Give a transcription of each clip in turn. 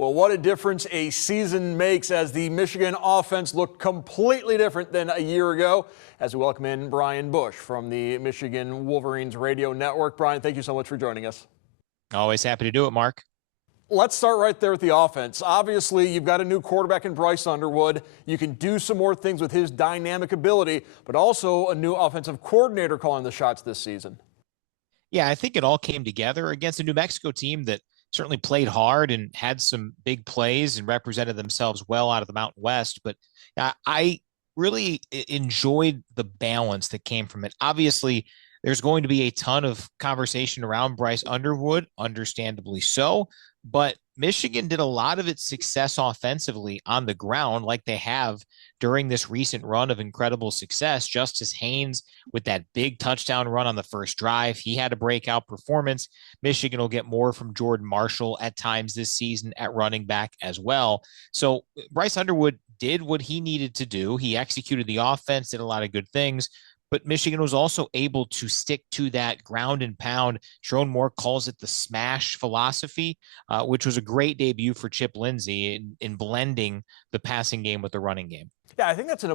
Well, what a difference a season makes as the Michigan offense looked completely different than a year ago. As we welcome in Brian Boesch from the Michigan Wolverines Radio Network. Brian, thank you so much for joining us. Always happy to do it, Mark. Let's start right there with the offense. Obviously, you've got a new quarterback in Bryce Underwood. You can do some more things with his dynamic ability, but also a new offensive coordinator calling the shots this season. Yeah, I think it all came together against a New Mexico team that certainly played hard and had some big plays and represented themselves well out of the Mountain West. But I really enjoyed the balance that came from it. Obviously, there's going to be a ton of conversation around Bryce Underwood, understandably so. But Michigan did a lot of its success offensively on the ground, like they have during this recent run of incredible success. Justice Haynes with that big touchdown run on the first drive, he had a breakout performance. Michigan will get more from Jordan Marshall at times this season at running back as well. So Bryce Underwood did what he needed to do. He executed the offense, did a lot of good things. But Michigan was also able to stick to that ground and pound. Sharon Moore calls it the smash philosophy, which was a great debut for Chip Lindsey in blending the passing game with the running game. Yeah, I think that's an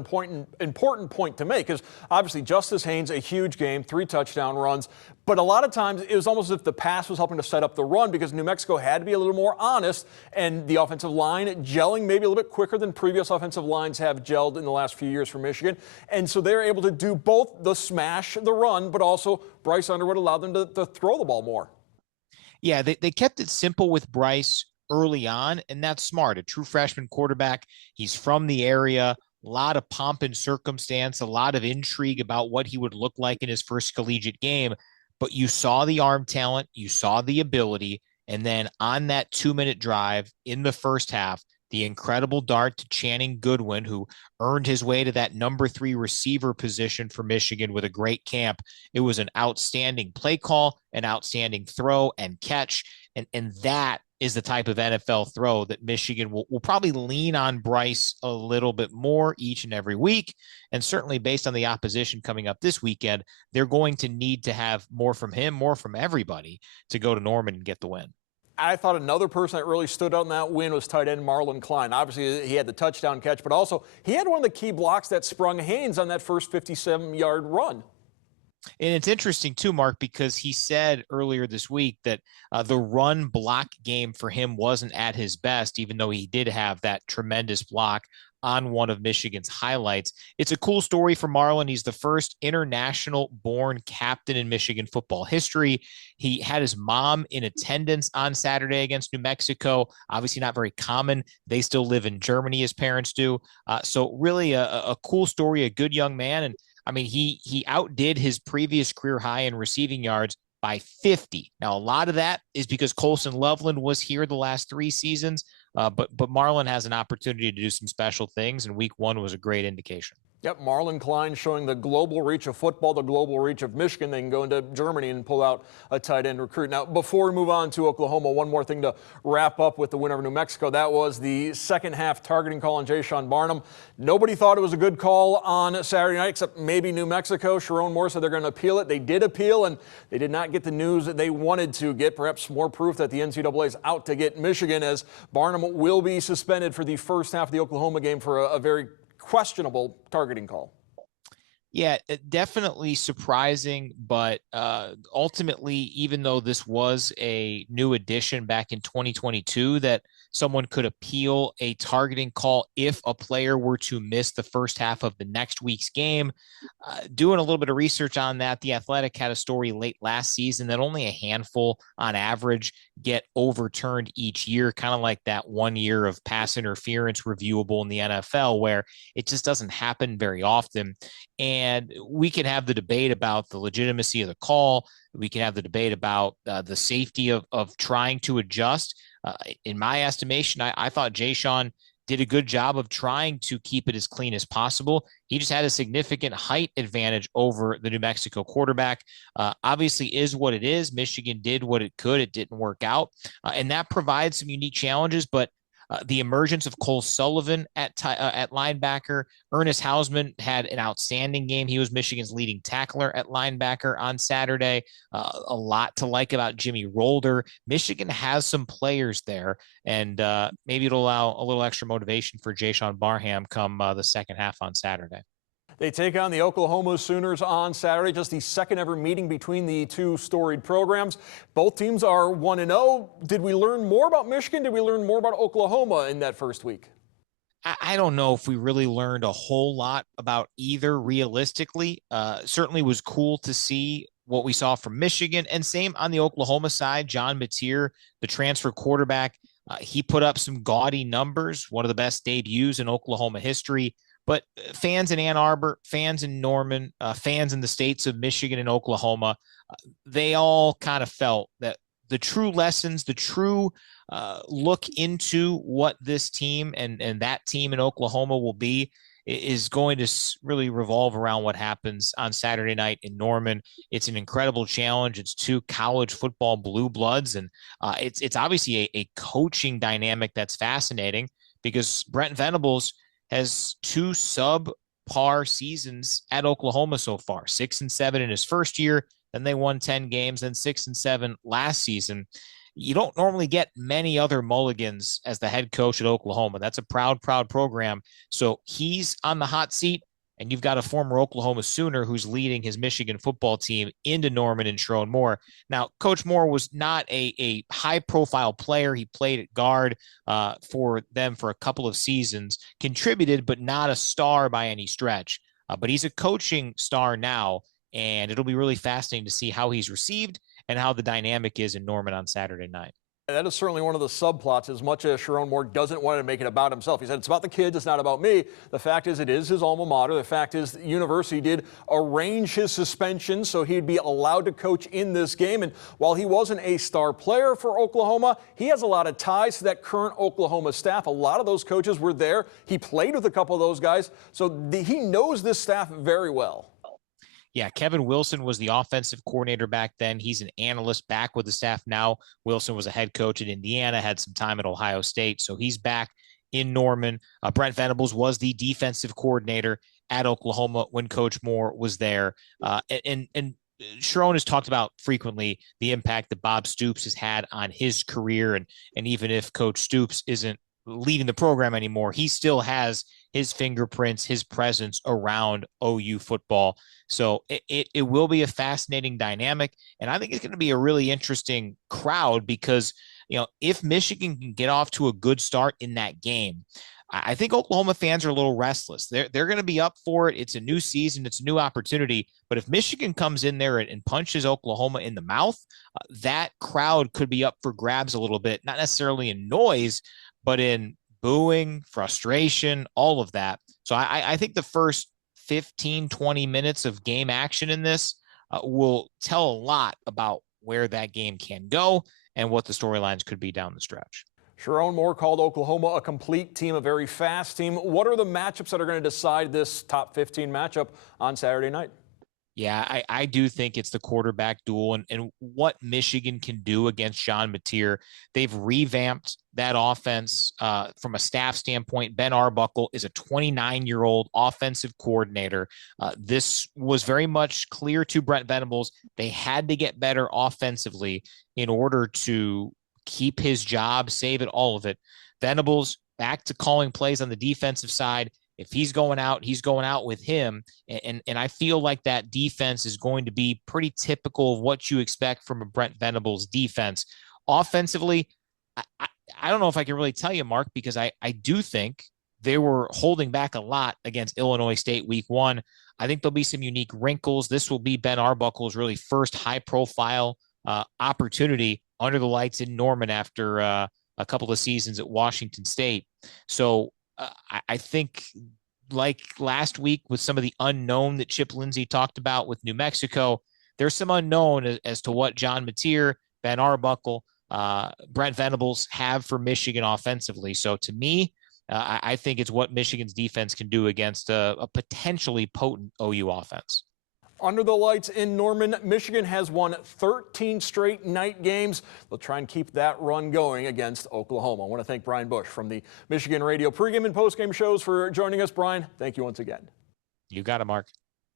important point to make because obviously Justice Haynes, a huge game, 3 touchdown runs. But a lot of times it was almost as if the pass was helping to set up the run because New Mexico had to be a little more honest and the offensive line gelling maybe a little bit quicker than previous offensive lines have gelled in the last few years for Michigan. And so they're able to do both the smash, the run, but also Bryce Underwood allowed them to throw the ball more. Yeah, they kept it simple with Bryce early on, and that's smart. A true freshman quarterback. He's from the area. A lot of pomp and circumstance, a lot of intrigue about what he would look like in his first collegiate game. But you saw the arm talent, you saw the ability, and then on that 2-minute drive in the first half, the incredible dart to Channing Goodwin, who earned his way to that number 3 receiver position for Michigan with a great camp. It was an outstanding play call, an outstanding throw and catch, and that is the type of NFL throw that Michigan will probably lean on Bryce a little bit more each and every week. And certainly based on the opposition coming up this weekend, they're going to need to have more from him, more from everybody to go to Norman and get the win. I thought another person that really stood out in that win was tight end Marlon Klein. Obviously, he had the touchdown catch, but also he had one of the key blocks that sprung Haynes on that first 57-yard run. And it's interesting, too, Mark, because he said earlier this week that the run block game for him wasn't at his best, even though he did have that tremendous block on one of Michigan's highlights. It's a cool story for Marlon. He's the first international-born captain in Michigan football history. He had his mom in attendance on Saturday against New Mexico. Obviously not very common. They still live in Germany, his parents do. So really a cool story, a good young man. And I mean, he outdid his previous career high in receiving yards by 50. Now, a lot of that is because Colson Loveland was here the last 3 seasons, but Marlon has an opportunity to do some special things, and week 1 was a great indication. Yep, Marlon Klein showing the global reach of football, the global reach of Michigan. They can go into Germany and pull out a tight end recruit. Now, before we move on to Oklahoma, one more thing to wrap up with the win over New Mexico. That was the second half targeting call on Jayshon Barnum. Nobody thought it was a good call on Saturday night, except maybe New Mexico. Sharon Moore said they're going to appeal it. They did appeal, and they did not get the news that they wanted to get. Perhaps more proof that the NCAA is out to get Michigan, as Barnum will be suspended for the first half of the Oklahoma game for a very questionable targeting call. Yeah, definitely surprising, but ultimately, even though this was a new addition back in 2022, that someone could appeal a targeting call if a player were to miss the first half of the next week's game. Doing a little bit of research on that, The Athletic had a story late last season that only a handful on average get overturned each year, kind of like that 1 year of pass interference reviewable in the NFL, where it just doesn't happen very often. And we can have the debate about the legitimacy of the call. We can have the debate about the safety of trying to adjust. In my estimation, I thought Jayshon did a good job of trying to keep it as clean as possible. He just had a significant height advantage over the New Mexico quarterback. Obviously is what it is. Michigan did what it could. It didn't work out. And that provides some unique challenges, but The emergence of Cole Sullivan at linebacker. Ernest Hausman had an outstanding game. He was Michigan's leading tackler at linebacker on Saturday. A lot to like about Jimmy Rolder. Michigan has some players there, and maybe it'll allow a little extra motivation for Jayshon Barham come the second half on Saturday. They take on the Oklahoma Sooners on Saturday, just the second ever meeting between the two storied programs. Both teams are 1-0. Did we learn more about Michigan? Did we learn more about Oklahoma in that first week? I don't know if we really learned a whole lot about either realistically. Certainly was cool to see what we saw from Michigan, and same on the Oklahoma side. John Mateer, the transfer quarterback, he put up some gaudy numbers, one of the best debuts in Oklahoma history. But fans in Ann Arbor, fans in Norman, fans in the states of Michigan and Oklahoma, they all kind of felt that the true lessons, the true look into what this team and that team in Oklahoma will be is going to really revolve around what happens on Saturday night in Norman. It's an incredible challenge. It's two college football blue bloods, and it's obviously a coaching dynamic that's fascinating because Brent Venables has two subpar seasons at Oklahoma so far, 6-7 in his first year. Then they won 10 games, then 6-7 last season. You don't normally get many other mulligans as the head coach at Oklahoma. That's a proud program. So he's on the hot seat, and you've got a former Oklahoma Sooner who's leading his Michigan football team into Norman and Sherrone Moore. Now, Coach Moore was not a high-profile player. He played at guard for them for a couple of seasons, contributed, but not a star by any stretch. But he's a coaching star now, and it'll be really fascinating to see how he's received and how the dynamic is in Norman on Saturday night. That is certainly one of the subplots, as much as Sherrone Moore doesn't want to make it about himself. He said, it's about the kids, it's not about me. The fact is, it is his alma mater. The fact is, the university did arrange his suspension so he'd be allowed to coach in this game. And while he wasn't a star player for Oklahoma, he has a lot of ties to that current Oklahoma staff. A lot of those coaches were there. He played with a couple of those guys. So he knows this staff very well. Yeah, Kevin Wilson was the offensive coordinator back then. He's an analyst back with the staff now. Wilson was a head coach at Indiana, had some time at Ohio State, so he's back in Norman. Brent Venables was the defensive coordinator at Oklahoma when Coach Moore was there. And Sherrone has talked about frequently the impact that Bob Stoops has had on his career. And even if Coach Stoops isn't leading the program anymore, he still has his fingerprints, his presence around OU football. So it will be a fascinating dynamic. And I think it's going to be a really interesting crowd because, you know, if Michigan can get off to a good start in that game, I think Oklahoma fans are a little restless. They're going to be up for it. It's a new season. It's a new opportunity. But if Michigan comes in there and punches Oklahoma in the mouth, that crowd could be up for grabs a little bit, not necessarily in noise, but in booing, frustration, all of that. So I think the first 15, 20 minutes of game action in this will tell a lot about where that game can go and what the storylines could be down the stretch. Sherrone Moore called Oklahoma a complete team, a very fast team. What are the matchups that are going to decide this top 15 matchup on Saturday night? Yeah, I do think it's the quarterback duel and what Michigan can do against John Mateer. They've revamped that offense from a staff standpoint. Ben Arbuckle is a 29-year-old offensive coordinator. This was very much clear to Brent Venables. They had to get better offensively in order to keep his job, save it, all of it. Venables back to calling plays on the defensive side. If he's going out with him. And I feel like that defense is going to be pretty typical of what you expect from a Brent Venables defense. Offensively, I don't know if I can really tell you, Mark, because I do think they were holding back a lot against Illinois State week one. I think there'll be some unique wrinkles. This will be Ben Arbuckle's really first high-profile opportunity under the lights in Norman after a couple of seasons at Washington State. So I think like last week with some of the unknown that Chip Lindsey talked about with New Mexico, there's some unknown as to what John Mateer, Ben Arbuckle, Brent Venables have for Michigan offensively. So to me, I think it's what Michigan's defense can do against a potentially potent OU offense. under the lights in Norman. Michigan has won 13 straight night games. They'll try and keep that run going against Oklahoma. I want to thank Brian Boesch from the Michigan Radio pregame and postgame shows for joining us. Brian, thank you once again. You got it, Mark.